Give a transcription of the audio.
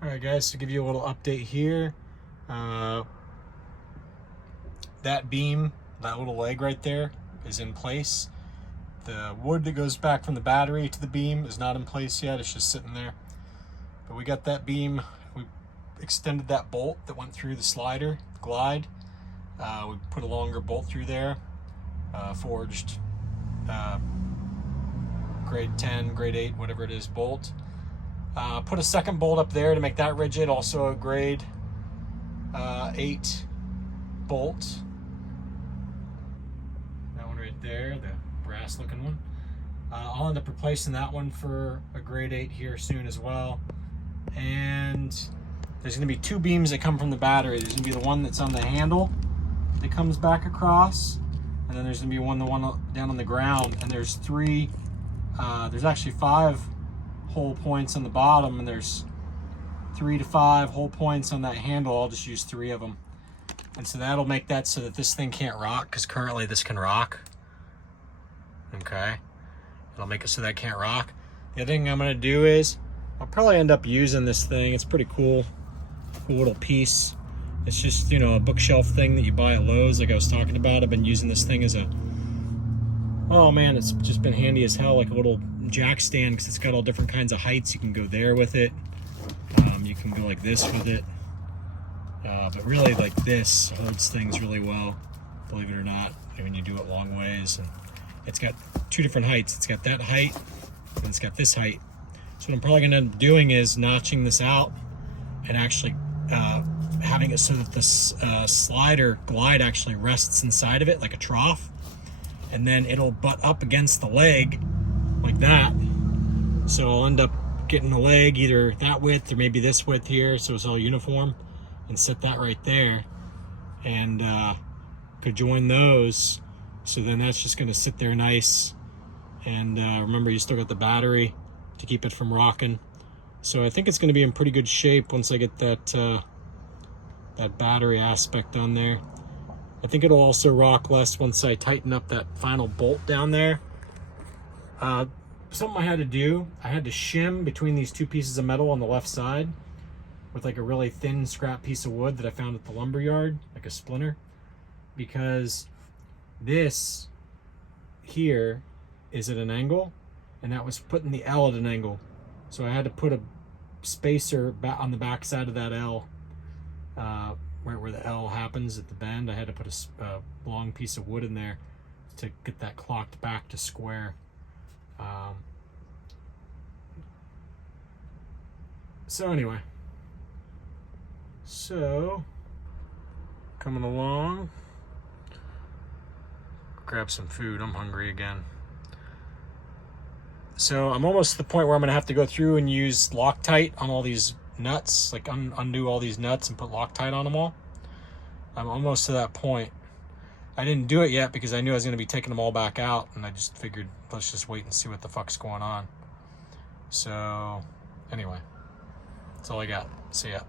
All right, guys, to give you a little update here, that beam, that little leg right there is in place. The wood that goes back from the battery to the beam is not in place yet. It's just sitting there. But we got that beam. We extended that bolt that went through the slider, glide. We put a longer bolt through there, forged grade 10, grade 8, whatever it is, bolt. Put a second bolt up there to make that rigid, also a grade 8 bolt. That one right there, the brass looking one. I'll end up replacing that one for a grade 8 here soon as well. And there's going to be two beams that come from the battery. There's going to be the one that's on the handle that comes back across, and then there's going to be the one down on the ground. And there's three, there's actually 5 hole points on the bottom, and there's 3 to 5 hole points on that handle. I'll just use 3 of them. And so that'll make that so that this thing can't rock, because currently this can rock. Okay. It'll make it so that it can't rock. The other thing I'm going to do is I'll probably end up using this thing. It's pretty cool. Cool little piece. It's just, you know, a bookshelf thing that you buy at Lowe's, like I was talking about. I've been using this thing as a, oh man, it's just been handy as hell, like a little jack stand, because it's got all different kinds of heights. You can go there with it. You can go like this with it. But really, like this holds things really well, believe it or not, when you do it long ways. And it's got 2 different heights. It's got that height, and it's got this height. So what I'm probably going to end up doing is notching this out and actually having it so that the slider glide actually rests inside of it like a trough, and then it'll butt up against the leg like that. So I'll end up getting the leg either that width or maybe this width here, so it's all uniform, and set that right there, and could join those. So then that's just going to sit there nice. And remember, you still got the battery to keep it from rocking. So I think it's going to be in pretty good shape once I get that that battery aspect on there. I think it'll also rock less once I tighten up that final bolt down there. Something I had to do, I had to shim between these 2 pieces of metal on the left side with like a really thin scrap piece of wood that I found at the lumber yard, like a splinter, because this here is at an angle, and that was putting the L at an angle. So I had to put a spacer on the back side of that L, where the L happens at the bend. I had to put a long piece of wood in there to get that clocked back to square. So anyway, coming along, grab some food. I'm hungry again. So I'm almost to the point where I'm going to have to go through and use Loctite on all these nuts, like undo all these nuts and put Loctite on them all. I'm almost to that point. I didn't do it yet because I knew I was going to be taking them all back out, and I just figured let's just wait and see what the fuck's going on. So anyway, that's all I got. See ya.